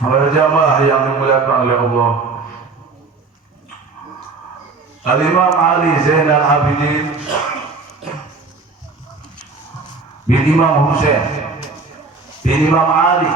Para jamaah yang dimuliakan oleh Allah, Al-Imam Ali Zainal Abidin bin Imam Husain bin Imam Ali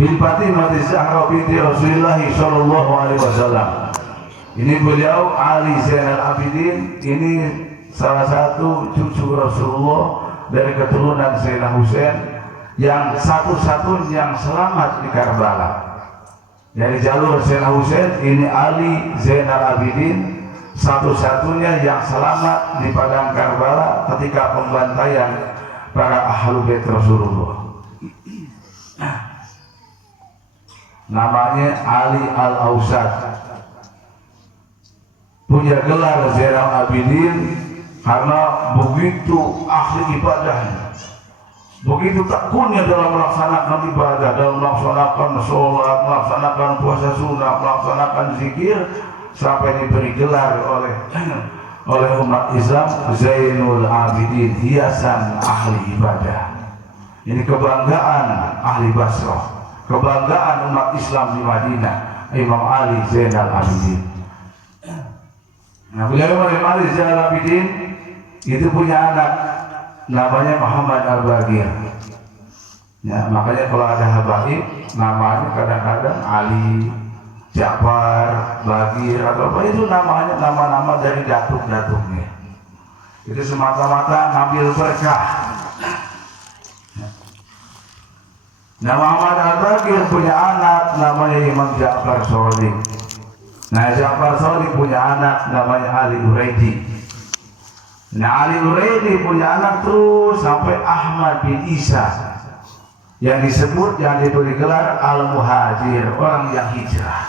bin Fatimah Zahra binti Rasulullah sallallahu alaihi wasallam. Ini beliau Ali Zainal Abidin, ini salah satu cucu Rasulullah dari keturunan Sayyidina Husain, yang satu-satunya yang selamat di Karbala. Dari jalur Sayyidina Husain, ini Ali Zainal Abidin satu-satunya yang selamat di padang Karbala ketika pembantaian para ahlu bait Rasulullah. Namanya Ali Al-Ausad. Punya gelar Zainal Abidin karena begitu ahli ibadahnya, begitu tekunnya dalam melaksanakan ibadah, dalam melaksanakan sholat, melaksanakan puasa sunnah, melaksanakan zikir, sampai diberi gelar oleh umat Islam Zainul Abidin, hiasan ahli ibadah. Ini kebanggaan ahli Basrah, kebanggaan umat Islam di Madinah, Imam Ali Zainal Abidin. Nah, beliau Imam Ali Zainal Abidin itu punya anak namanya Muhammad Al-Bagir. Ya, makanya kalau ada habaib namanya kadang-kadang Ali, Ja'far, Bagir atau apa, itu namanya nama-nama dari datuk-datuknya. Itu semata-mata ngambil berkah. Nah, Muhammad Al-Bagir punya anak namanya Imam Ja'far Shadiq. Nah, Ja'far Shadiq punya anak namanya Ali Uraidi. Nah, Ali Uraidi punya anak terus sampai Ahmad bin Isa, yang disebut, yang diberi gelar Al-Muhajir, orang yang hijrah.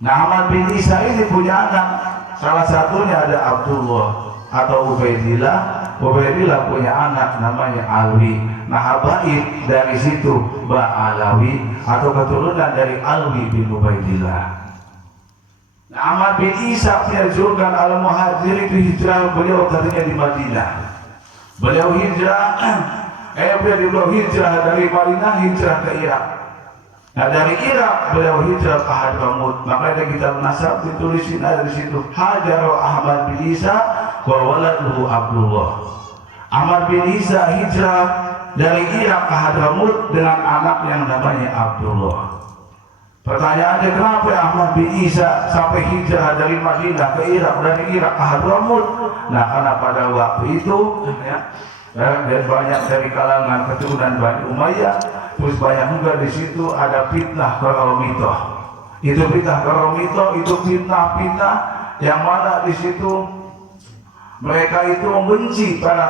Nah, Ahmad bin Isa ini punya anak, salah satunya ada Abdullah atau Ubaidillah. Ubaidillah punya anak namanya Alwi. Nah, habaib dari situ Ba'alawi atau keturunan dari Alwi bin Ubaidillah. Nah, Ahmad bin Isa menjurkan Al-Muhajir itu hijrah, beliau tadinya di Madinah. Beliau hijrah dari Madinah hijrah ke Irak. Nah, dari Irak beliau hijrah ke Hadramut. Makanya kita nasab ditulisin ada di situ Hajar Ahmad bin Isa wa waladuhu Abdullah. Ahmad bin Isa hijrah dari Irak ke Hadramut dengan anak yang namanya Abdullah. Pertanyaannya, kenapa Ahmad bin Isa sampai hijrah dari Madinah ke Irak, dari Irak ke Hadramut? Nah, karena pada waktu itu banyak dari kalangan keturunan Bani Umayyah, terus banyak juga di situ ada fitnah Qaromitoh. Itu fitnah Qaromitoh, itu fitnah-fitnah yang mana di situ mereka itu membenci para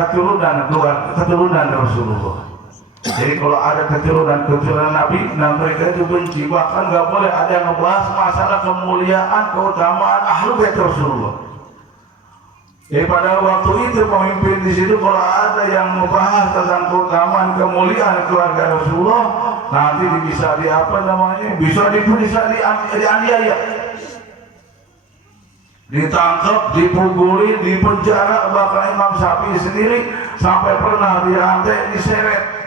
keturunan Rasulullah. Jadi kalau ada keturunan Nabi, nah mereka itu benci, bahkan nggak boleh ada yang membahas masalah kemuliaan, keutamaan ahlu bait Rasulullah. Jadi pada waktu itu pemimpin di situ kalau ada yang membahas tentang keutamaan, kemuliaan keluarga Rasulullah, nanti bisa dianiaya, ditangkap, dipukuli, dipenjara. Bahkan Imam Syafi'i sendiri sampai pernah dirantai, diseret.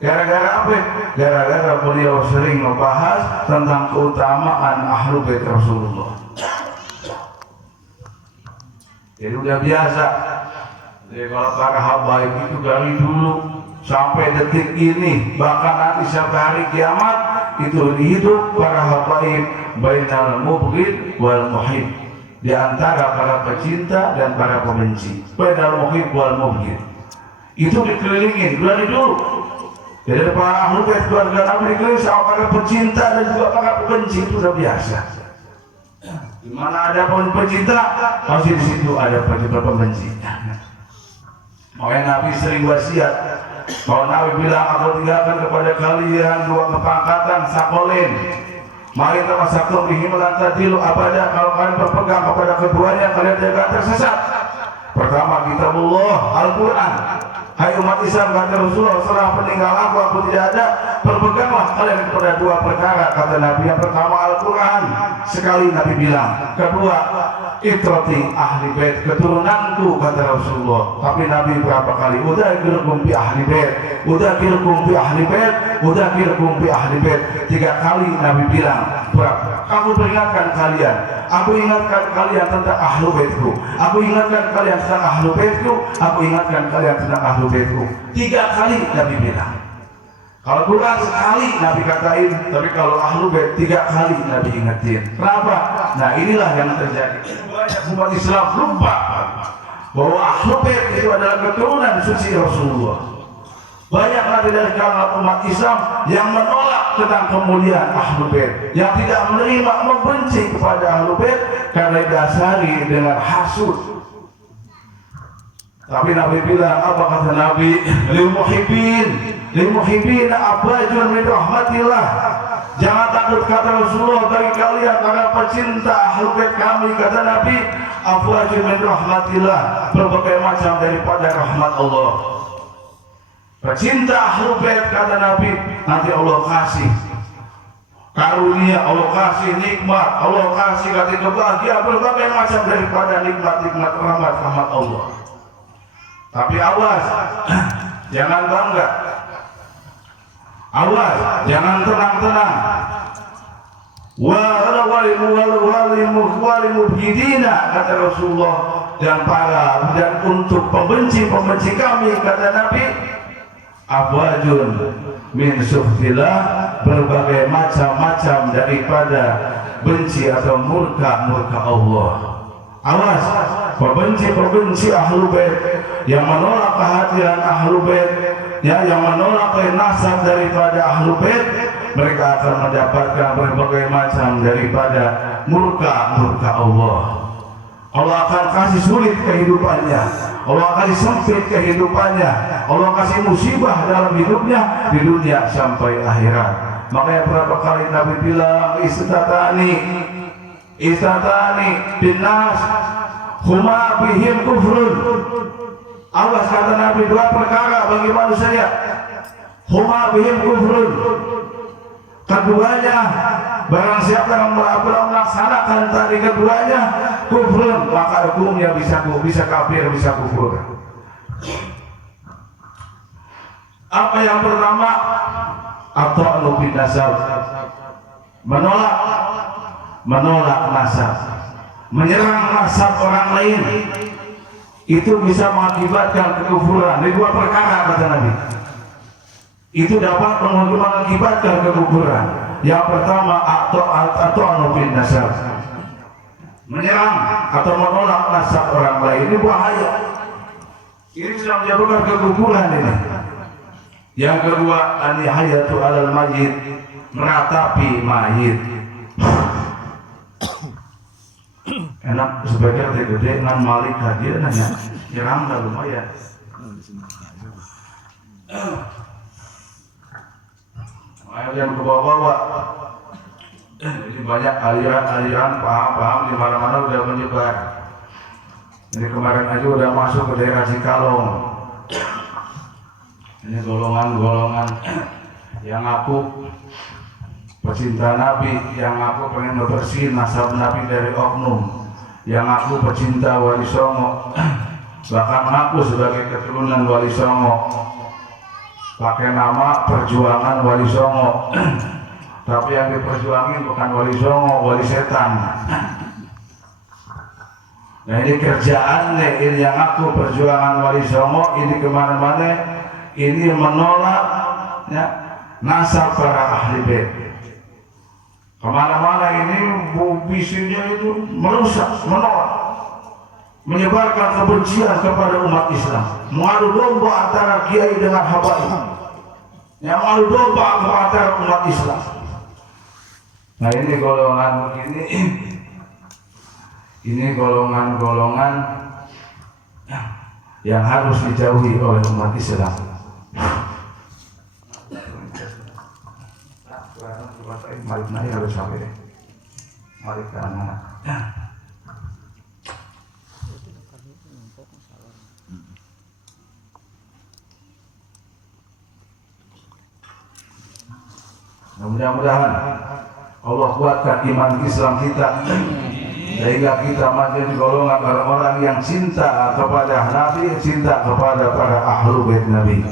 Gara-gara apa? Gara-gara beliau sering membahas tentang keutamaan ahlu bait Rasulullah. Jadi udah biasa. Jadi kalau para habaib itu dari dulu sampai detik ini, bahkan nanti sampai hari kiamat, itu hidup para habaib bainal mubghid wal muhib, di antara para pecinta dan para pembenci. Bainal muhib wal mubghid itu dikelilingin dari dulu. Jadi para ahlu bait keluarga Nabi dikelilingi sama para pecinta dan juga para pembenci, itu sudah biasa. Di mana ada pecinta, pasti di situ ada pembenci. Makanya Nabi sering wasiat. Kalau Nabi bilang, aku tinggalkan kepada kalian dua kepangkatan sakolin. Mari tamassakum bihim lan tadilu abada. Kalau kalian berpegang kepada keduanya, kalian tidak tersesat. Pertama, kitabullah, Al-Quran. Hai umat Islam, kata Rasulullah, setelah peninggalan aku tidak ada, Berpeganglah kalian kepada dua perkara, kata Nabi. Yang pertama Al-Quran, sekali Nabi bilang. Kedua, itrati ahli bait, keturunanku, kata Rasulullah. Tapi Nabi berapa kali? Udzakirkum bi ahli bait, udzakirkum bi ahli bait, udzakirkum bi ahli bait. 3 kali Nabi bilang, aku peringatkan kalian, aku ingatkan kalian tentang ahlu baitku, aku ingatkan kalian tentang ahlu baitku, aku ingatkan kalian tentang ahlu baitku. 3 kali Nabi bilang. Kalau Quran sekali Nabi katain, tapi kalau ahlu bait 3 kali Nabi ingetin. Kenapa? Nah, inilah yang terjadi. Banyak umat Islam lupa bahwa ahlu bait itu adalah keturunan suci Rasulullah. Banyak lagi dari kalangan umat Islam yang menolak tentang kemuliaan ahlu bait, yang tidak menerima, membenci kepada ahlu bait karena dasari dengan hasud. Tapi Nabi bilang, apa kata Nabi? Lil muhibbin abajun min rahmatillah. Jangan takut, kata Rasulullah, bagi kalian para pecinta ahlu bait kami, kata Nabi, abajun min rahmatillah, berbagai macam daripada rahmat Allah. Pecinta ahlu bait, kata Nabi, nanti Allah kasih karunia, Allah kasih nikmat, Allah kasih kasih kebahagiaan, berbagai macam daripada nikmat-nikmat rahmat Allah. Tapi awas, jangan bangga, awas, jangan tenang-tenang. Walimubghidina, kata Rasulullah, dan untuk pembenci kami, kata Nabi, afwajun min suhtillah, berbagai macam-macam daripada benci atau murka Allah. Awas, pembenci ahlu bait yang menolak kehadiran ahlu bait, ya, yang menolak nasab daripada ahlu bait, mereka akan mendapatkan berbagai macam daripada murka Allah. Allah akan kasih sulit kehidupannya, Allah akan sempit kehidupannya, Allah kasih musibah dalam hidupnya di dunia sampai akhirat. Makanya berapa kali Nabi bilang, istatani binnas huma bihim kufrun. Awas, kata Nabi, 2 perkara bagi manusia, huma bihim kufrun. Keduanya, barang siapa yang melaksanakan tadi keduanya, kufrun, maka hukumnya bisa kafir, bisa kufur. Apa yang pertama? At-ta'nu bin nasab, menolak nasab, menyerang nasab orang lain, itu bisa mengakibatkan kekufuran. Ini 2 perkara, kata Nabi, itu dapat mengakibatkan kekufuran. Yang pertama, at-ta'nu bin nasab, menyerang atau menolak nasab orang lain. Ini bahaya, ini bisa menyebabkan kekufuran ini. Yang kedua, an-nihayatu alal mayyit, meratapi mayit. Enak sebagai gede dengan malik hadir nanya nyerang dah lumayan. Yang ke bawah-bawah, ini banyak aliran paham di mana-mana udah menyebar. Ini kemarin aja udah masuk ke daerah Cikalong. Ini golongan-golongan yang aku pecinta Nabi, yang aku pengen ngebersihin nasab Nabi dari oknum, yang aku pecinta Wali Songo, bahkan aku sebagai keturunan Wali Songo, pakai nama perjuangan Wali Songo, tapi yang diperjuangin bukan Wali Songo, Wali Setan. Nah, ini kerjaannya, ini yang aku perjuangan Wali Songo, ini kemana-mana, ini menolak, ya, nasab para ahli bait. Kemana-mana ini visinya itu merusak, menolak, menyebarkan kebencian kepada umat Islam, mengadu domba antara kiai dengan habaib, yang mengadu domba antara umat Islam. Nah, ini golongan begini, ini golongan-golongan yang harus dijauhi oleh umat Islam. Malik naik harus sampai malik ke anak. Mudah-mudahan Allah kuatkan iman Islam kita sehingga kita menjadi golongan orang-orang yang cinta kepada Nabi, cinta kepada para ahlu bait Nabi.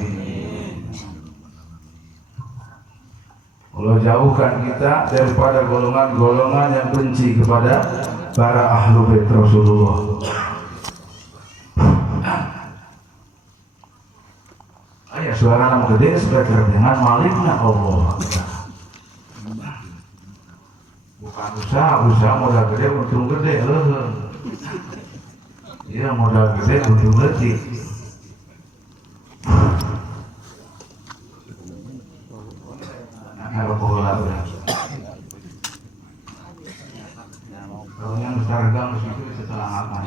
Allah jauhkan kita daripada golongan-golongan yang benci kepada para ahlu bait Rasulullah. Ayah suara nama gede sebagai dengan maliknya Allah. Bukan usaha modal gede untung gede loh. Iya modal gede untung gede. Kalau bola kalau yang besar gang itu setelah makan.